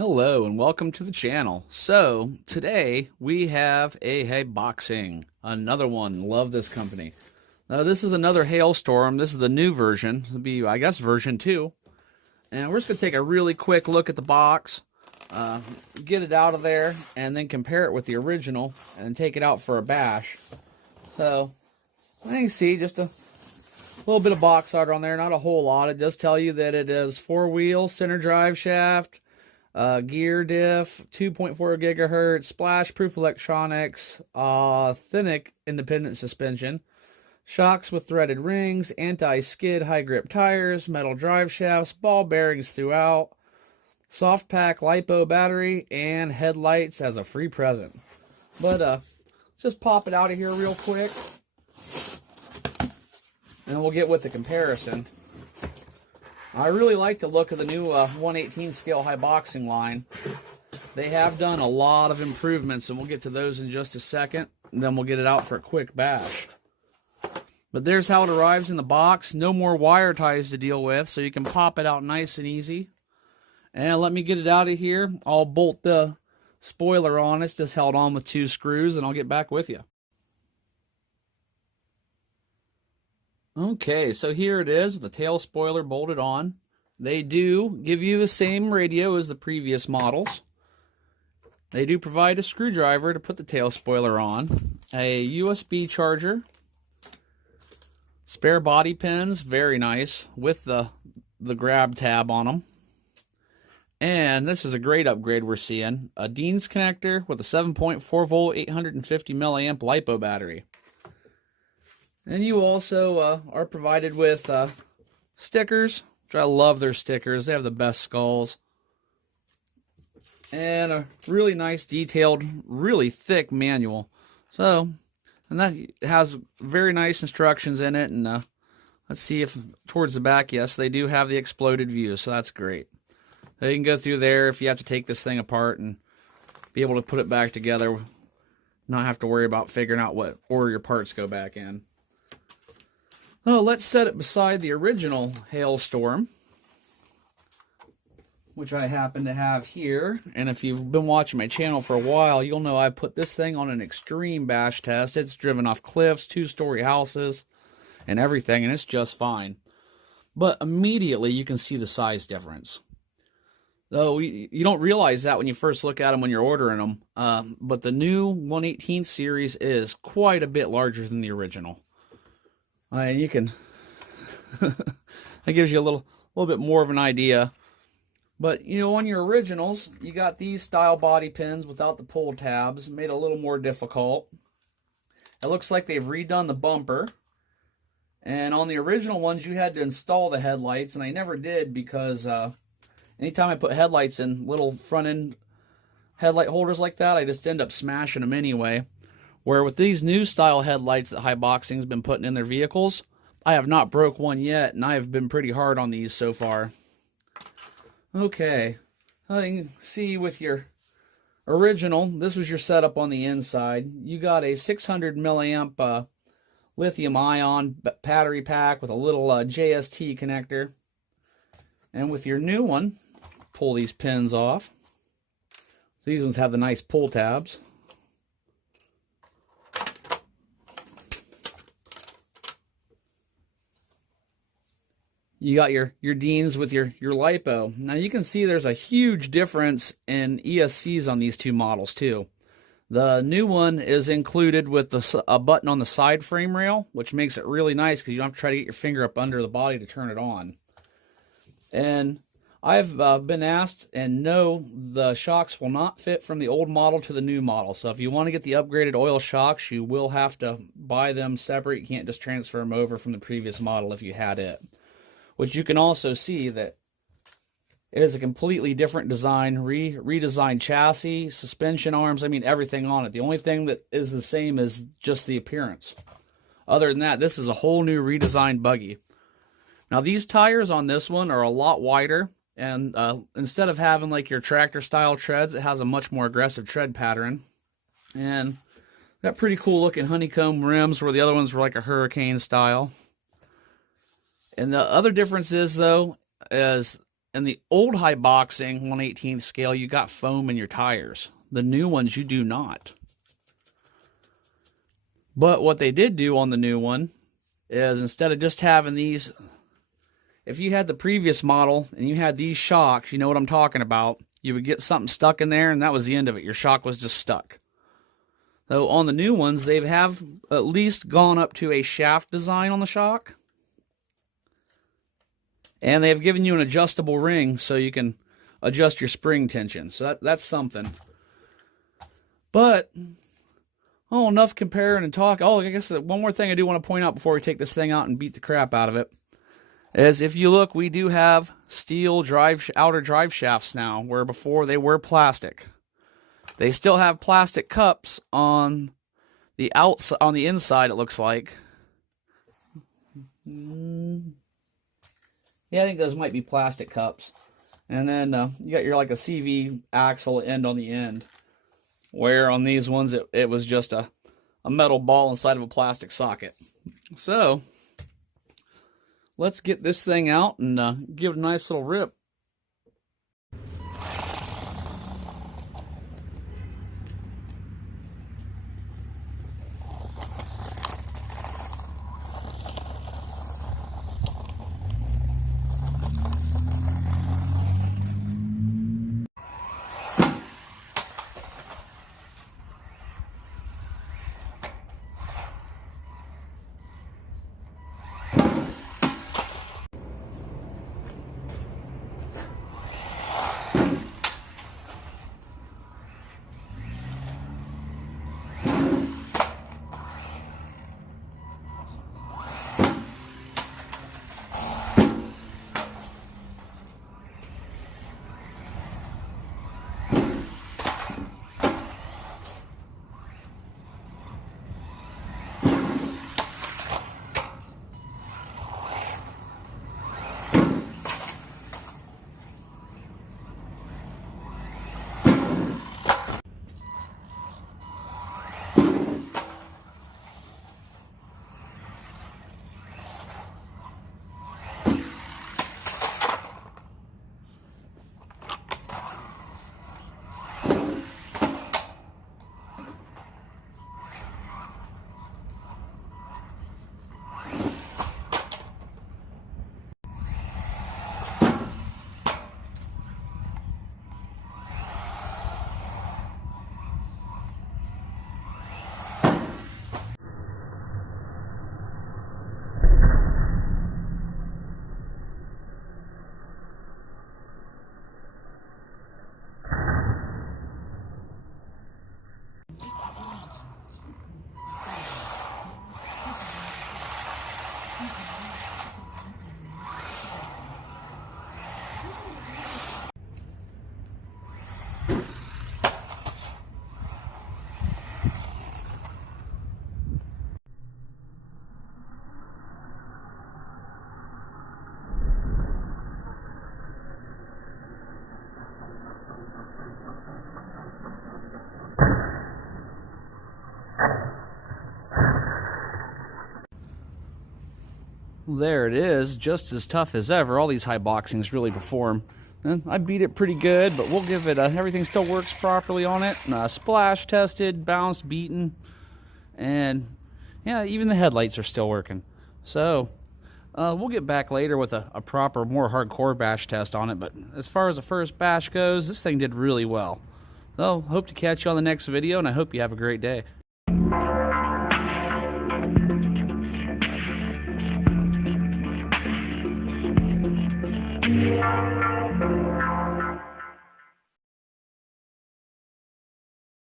Hello and welcome to the channel. So today we have a HBX, another one. Love this company. This is another hailstorm. This is the new version. It'll be, I guess, version 2. And we're just gonna take a really quick look at the box, get it out of there, and then compare it with the original and take it out for a bash. So you can see just a little bit of box art on there, not a whole lot. It does tell you that it is 4-wheel center drive shaft. Gear diff, 2.4 gigahertz, splash proof electronics, authentic independent suspension, shocks with threaded rings, anti-skid high grip tires, metal drive shafts, ball bearings throughout, soft pack LiPo battery, and headlights as a free present. But let's just pop it out of here real quick, and we'll get with the comparison. I really like the look of the new 1/18 scale HBX line. They have done a lot of improvements, and we'll get to those in just a second. And then we'll get it out for a quick bash. But there's how it arrives in the box. No more wire ties to deal with, so you can pop it out nice and easy. And let me get it out of here. I'll bolt the spoiler on. It's just held on with 2 screws, and I'll get back with you. Okay, so here it is with the tail spoiler bolted on. They do give you the same radio as the previous models. They do provide a screwdriver to put the tail spoiler on, a USB charger, spare body pins, very nice, with the grab tab on them. And this is a great upgrade we're seeing, a Dean's connector with a 7.4 volt 850 milliamp LiPo battery. And you also are provided with stickers, which I love their stickers. They have the best skulls. And a really nice, detailed, really thick manual. So, and that has very nice instructions in it. And let's see if towards the back, yes, they do have the exploded view. So that's great. So you can go through there if you have to take this thing apart and be able to put it back together. Not have to worry about figuring out what order your parts go back in. Oh, let's set it beside the original hailstorm, which I happen to have here. And if you've been watching my channel for a while, you'll know I put this thing on an extreme bash test. It's driven off cliffs, 2-story houses, and everything, and it's just fine. But immediately you can see the size difference. Though you don't realize that when you first look at them when you're ordering them. But the new 1/18 series is quite a bit larger than the original. You can, that gives you a little bit more of an idea. But, you know, on your originals, you got these style body pins without the pull tabs, made it a little more difficult. It looks like they've redone the bumper. And on the original ones, you had to install the headlights, and I never did because anytime I put headlights in little front end headlight holders like that, I just end up smashing them anyway. Where with these new style headlights that HBX's been putting in their vehicles, I have not broke one yet, and I have been pretty hard on these so far. Okay, so you can see with your original, this was your setup on the inside. You got a 600 milliamp lithium ion battery pack with a little JST connector. And with your new one, pull these pins off. So these ones have the nice pull tabs. You got your Deans with your LiPo. Now you can see there's a huge difference in ESCs on these two models too. The new one is included with a button on the side frame rail, which makes it really nice because you don't have to try to get your finger up under the body to turn it on. And I've been asked, and no, the shocks will not fit from the old model to the new model. So if you want to get the upgraded oil shocks, you will have to buy them separate. You can't just transfer them over from the previous model if you had it. Which you can also see that it is a completely different design, redesigned chassis, suspension arms, I mean everything on it. The only thing that is the same is just the appearance. Other than that, this is a whole new redesigned buggy. Now these tires on this one are a lot wider, and instead of having like your tractor style treads, it has a much more aggressive tread pattern. And got pretty cool looking honeycomb rims where the other ones were like a hurricane style. And the other difference is, though, is in the old high boxing 1/18 scale, you got foam in your tires. The new ones, you do not. But what they did do on the new one is, instead of just having these, if you had the previous model and you had these shocks, you know what I'm talking about, you would get something stuck in there and that was the end of it. Your shock was just stuck. So on the new ones, they have at least gone up to a shaft design on the shock. And they have given you an adjustable ring so you can adjust your spring tension. So that's something. But, oh, enough comparing and talk. Oh, I guess one more thing I do want to point out before we take this thing out and beat the crap out of it is, if you look, we do have steel outer drive shafts now, where before they were plastic. They still have plastic cups on the outside, on the inside, it looks like. Yeah, I think those might be plastic cups. And then you got your like a CV axle end on the end, where on these ones it was just a metal ball inside of a plastic socket. So let's get this thing out and give it a nice little rip. There it is, just as tough as ever. All these high boxings really perform. And I beat it pretty good, but we'll give it everything still works properly on it. Splash tested, bounced, beaten, and yeah, even the headlights are still working. So we'll get back later with a proper, more hardcore bash test on it. But as far as the first bash goes, this thing did really well. So hope to catch you on the next video, and I hope you have a great day. Yeah.